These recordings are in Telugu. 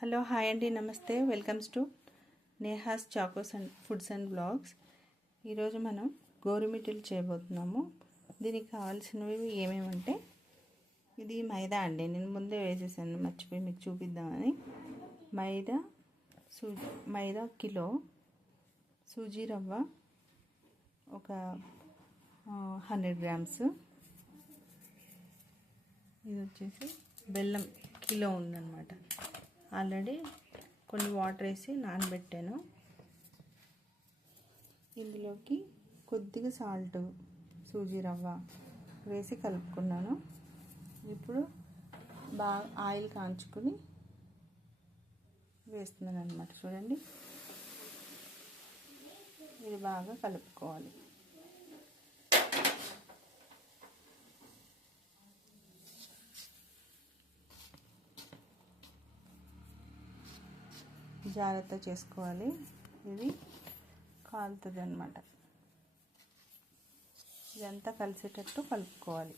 హలో హాయ్ అండి, నమస్తే. Welcomes to Neha's chocos and foods and blogs. ఈరోజు మనం గోరుమిటీలు చేయబోతున్నాము. దీనికి కావాల్సినవి ఏమేమంటే, ఇది మైదా అండి. నేను ముందే వేసేసాను, మర్చిపోయి మీకు చూపిద్దామని. మైదా కిలో, సూజీ రవ్వ ఒక 100 గ్రామ్స్, ఇది వచ్చేసి బెల్లం కిలో ఉందన్నమాట. ఆల్రెడీ కొన్ని వాటర్ వేసి నానబెట్టాను. ఇందులోకి కొద్దిగా సాల్ట్, సూజీ రవ్వ వేసి కలుపుకున్నాను. ఇప్పుడు బాగా ఆయిల్ కాంచుకొని వేస్తున్నాను అన్నమాట. చూడండి, ఇది బాగా కలుపుకోవాలి. జాగ్రత్త చేసుకోవాలి, ఇది కాలుతుంది అన్నమాట. ఇదంతా కలిసేటట్టు కలుపుకోవాలి.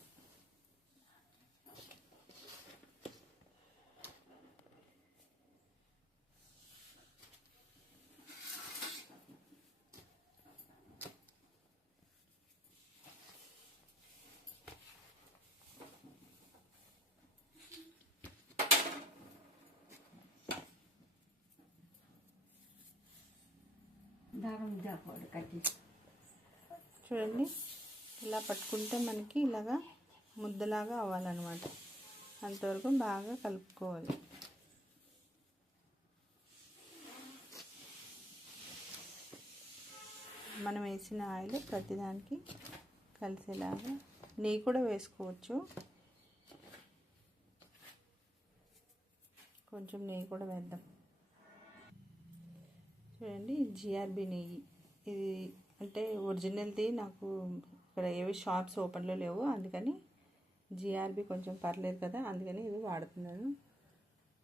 చూడండి, ఇలా పట్టుకుంటే మనకి ఇలాగా ముద్దలాగా అవ్వాలన్నమాట. అంతవరకు బాగా కలుపుకోవాలి. మనం వేసిన ఆయిల్ ప్రతిదానికి కలిసేలాగా, నెయ్యి కూడా వేసుకోవచ్చు. కొంచెం నెయ్యి కూడా వేద్దాం. చూడండి, జిఆర్బి నెయ్యి. ఇది అంటే ఒరిజినల్ది నాకు ఇక్కడ ఏవి షాప్స్ ఓపెన్లో లేవు, అందుకని జిఆర్బి కొంచెం పర్లేదు కదా, అందుకని ఇది వాడుతున్నాను.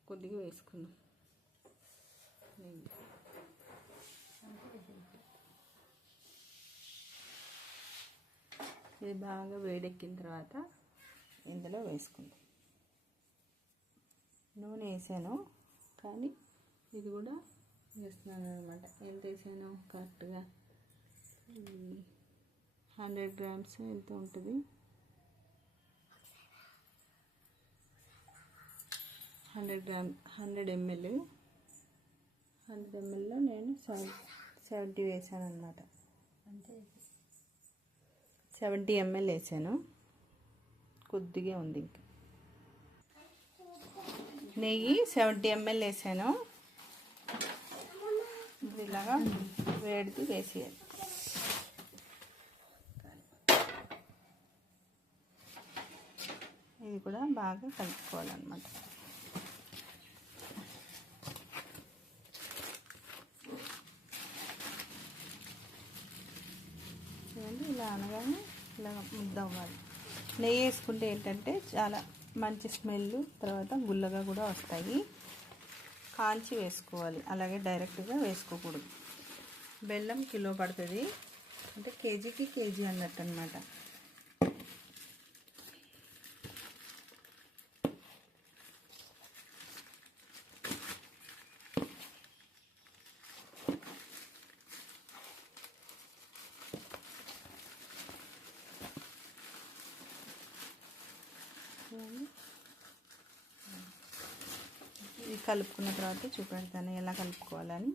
కొద్దిగా వేసుకున్నాం నెయ్యి. ఇది బాగా వేడెక్కిన తర్వాత ఇందులో వేసుకుందాం. నూనె వేసాను, కానీ ఇది కూడా వేస్తున్నాను అనమాట. ఎంత వేసాను కరెక్ట్గా 100 గ్రామ్స్ ఎంత ఉంటుంది, 100 ml. 100 mlలో నేను 70 వేసాను అనమాట. అంటే 70 ml వేసాను, కొద్దిగా ఉంది ఇంకా. నెయ్యి 70 ml వేసాను. ఇలాగా వేడిది వేసేయాలి. ఇది కూడా బాగా కలుపుకోవాలన్నమాట. చూడండి, ఇలా అనగానే ఇలా ముద్ద అవ్వాలి. నెయ్యి వేసుకుంటే ఏంటంటే చాలా మంచి స్మెల్, తర్వాత గుల్లగా కూడా వస్తాయి. కాంచి వేసుకోవాలి, అలాగే డైరెక్ట్గా వేసుకోకూడదు. బెల్లం కిలో పడుతుంది, అంటే కేజీకి కేజీ అన్నట్టు అనమాట. ఇది కలుపుకున్న తర్వాత చూపెడతాను ఎలా కలుపుకోవాలని.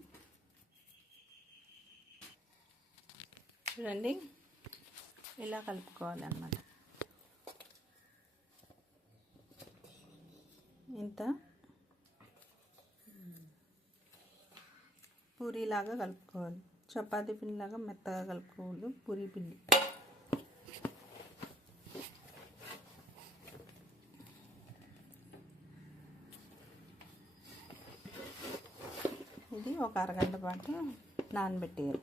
చూడండి, ఇలా కలుపుకోవాలన్నమాట. ఇంత పూరీలాగా కలుపుకోవాలి. చపాతీ పిండిలాగా మెత్తగా కలుపుకోవద్దు, పూరీ పిండి. ఇది ఒక అరగంట పాటు నానబెట్టేయాలి.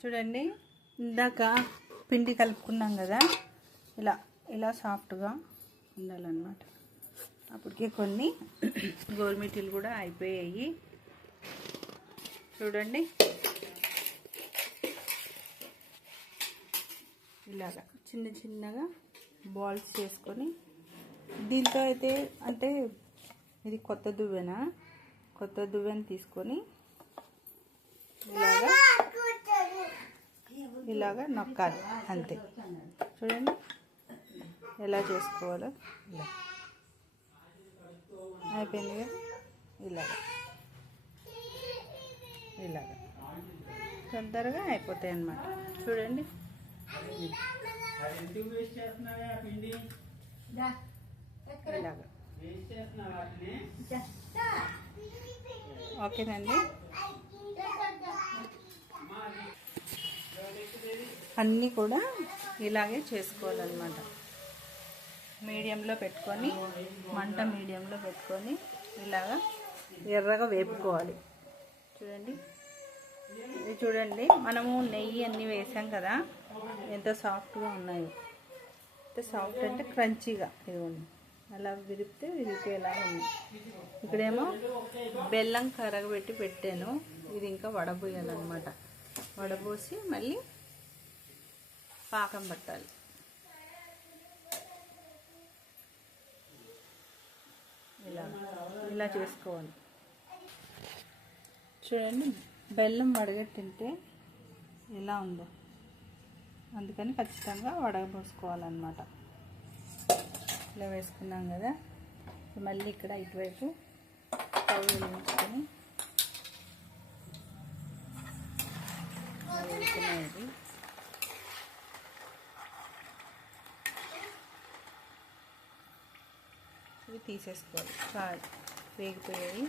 చూడండి, ఇందాక పిండి కలుపుకున్నాం కదా, ఇలా ఇలా సాఫ్ట్గా ఉండాలన్నమాట. అప్పటికే కొన్ని గోరుమిటీలు కూడా అయిపోయాయి. చూడండి, ఇలాగా చిన్న చిన్నగా బాల్స్ చేసుకొని దీంతో అయితే అంటే ఇది కొత్త దువ్వెన తీసుకొని ఇలాగా నొక్కాలి అంతే. చూడండి ఎలా చేసుకోవాలో. ఇలా అయిపోయింది కదా. ఇలాగా తొందరగా అయిపోతాయి అన్నమాట. చూడండి ఇలాగా. ఓకేనండి. అన్నీ కూడా ఇలాగే చేసుకోవాలన్నమాట. మీడియంలో పెట్టుకొని మంట మీడియంలో పెట్టుకొని ఇలాగా ఎర్రగా వేపుకోవాలి. చూడండి ఇది చూడండి, మనము నెయ్యి అన్నీ వేసాం కదా, ఎంత సాఫ్ట్గా ఉన్నాయో. ఎంత సాఫ్ట్ అంటే క్రంచీగా. ఇదిగోండి అలా విరిగిపోయేలా ఉంది. ఇక్కడేమో బెల్లం కరగబెట్టి పెట్టాను. ఇది ఇంకా వడబోయాలన్నమాట. వడబోసి మళ్ళీ పాకం పట్టాలి. ఇలా చేసుకోవాలి. చూడండి బెల్లం వడగట్టింటే ఎలా ఉందో, అందుకని ఖచ్చితంగా వడగపోసుకోవాలన్నమాట. ఇలా వేసుకున్నాం కదా. మళ్ళీ ఇక్కడ ఇటువైపు స్టవ్ వెలిగించుకొని వేసుకునేది. ఇవి తీసేసుకోవాలి. చాలు వేగిపోయాయి.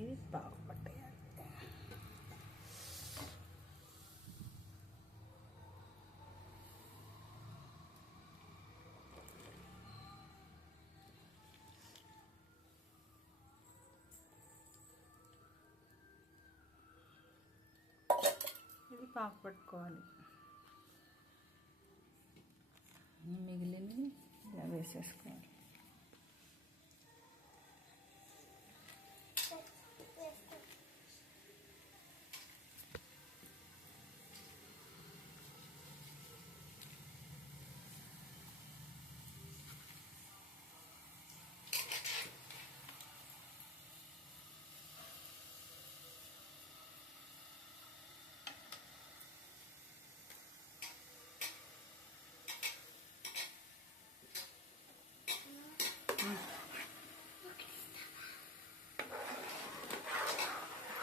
ఇది బాగా పట్టేయాలి. ఇది పాకు పట్టుకోవాలి. మిగిలినవి ఇలా వేసేసుకోవాలి.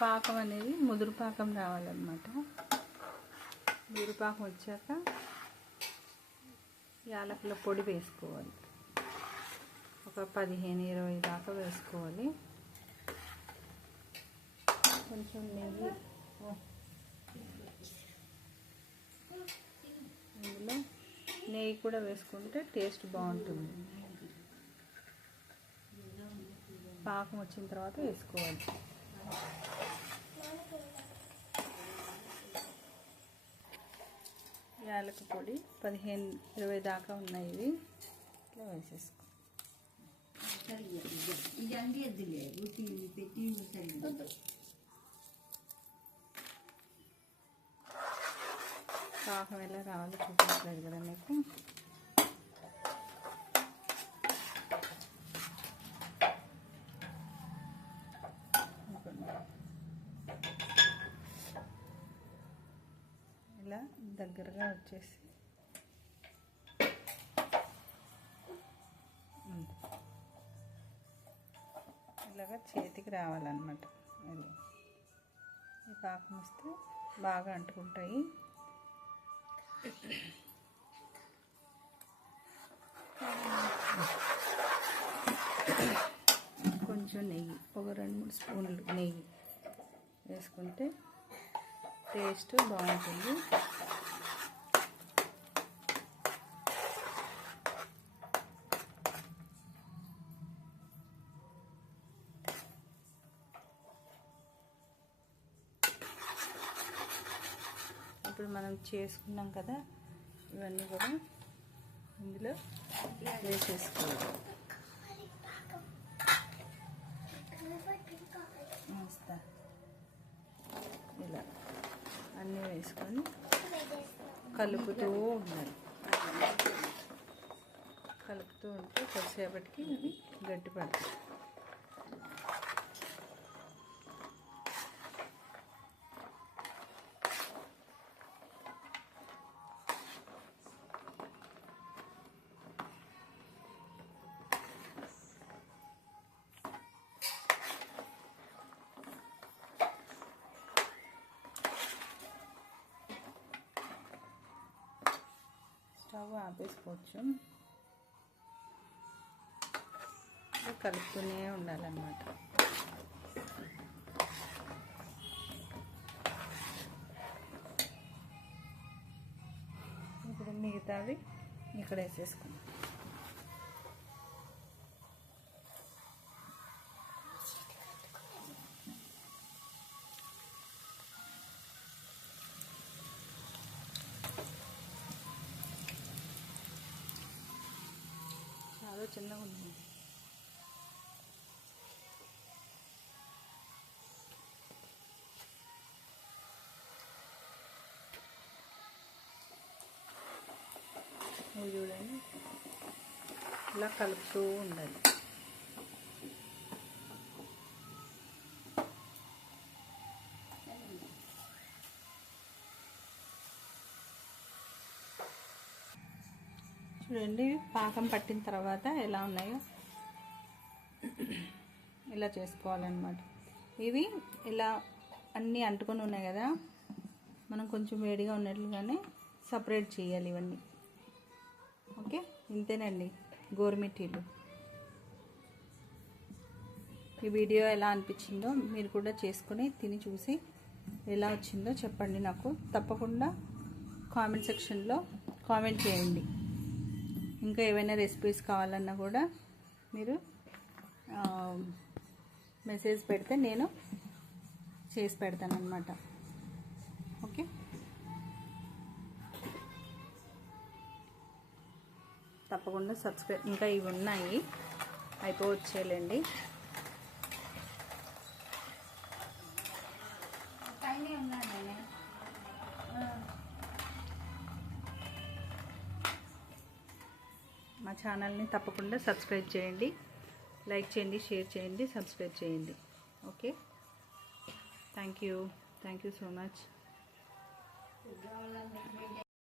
పాకం అనేది ముదురు పాకం రావాలన్నమాట. ముదురు పాకం వచ్చాక యాలకుల పొడి వేసుకోవాలి. ఒక 15-20 దాకా వేసుకోవాలి. కొంచెం నెయ్యి, ఇందులో నెయ్యి కూడా వేసుకుంటే టేస్ట్ బాగుంటుంది. పాకం వచ్చిన తర్వాత వేసుకోవాలి. యాలక పొడి 15-20 దాకా ఉన్నాయి. ఇవి ఇట్లా వేసేసుకో. పాకం ఎలా రావాలో చూపించలేదు కదా మీకు. ఇలా దగ్గరగా వచ్చేసి ఇలాగా చేతికి రావాలన్నమాట. అది ఈ పాకం వస్తే బాగా అంటుకుంటాయి. కొంచెం నెయ్యి, ఒక 2-3 స్పూన్లు నెయ్యి వేసుకుంటే టేస్ట్ బాగుంటుంది. ఇప్పుడు మనం చేసుకున్నాం కదా, ఇవన్నీ కూడా ఇందులో వేసేసుకోవాలి. ఇలా కలుపుతూ ఉండాలి. కలుపుతూ ఉంటే కొద్దిసేపటికి ఇది గట్టి పడుతుంది. స్టవ్ ఆపేసుకోవచ్చు. కలుపుతూనే ఉండాలన్నమాట. ఇప్పుడు మిగతావి ఇక్కడ వేసేసుకుందాం. చాలా చిన్నగా ఉంది. చూడండి, ఇలా కలుపుతూ ఉండాలి. చూడండి పాకం పట్టిన తర్వాత ఎలా ఉన్నాయో ఇలా చేసుకోవాలన్నమాట. ఇవి ఇలా అన్నీ అంటుకొని ఉన్నాయి కదా, మనం కొంచెం వేడిగా ఉన్నట్లుగానే సపరేట్ చేయాలి ఇవన్నీ. ఓకే, ఇంతేనండి గోరుమిటీలు. ఈ వీడియో ఎలా అనిపించిందో మీరు కూడా చేసుకొని తిని చూసి ఎలా వచ్చిందో చెప్పండి. నాకు తప్పకుండా కామెంట్ సెక్షన్లో కామెంట్ చేయండి. ఇంకా ఏవైనా రెసిపీస్ కావాలన్నా కూడా మీరు మెసేజ్ పెడితే నేను చేసి పెడతాను అన్నమాట. ఓకే, తప్పకుండా సబ్స్క్రైబ్. ఇంకా ఇవి ఉన్నాయి, అయిపోవచ్చేలేండి. మా ఛానల్ని తప్పకుండా సబ్స్క్రైబ్ చేయండి, లైక్ చేయండి, షేర్ చేయండి, సబ్స్క్రైబ్ చేయండి. Okay, thank you so much.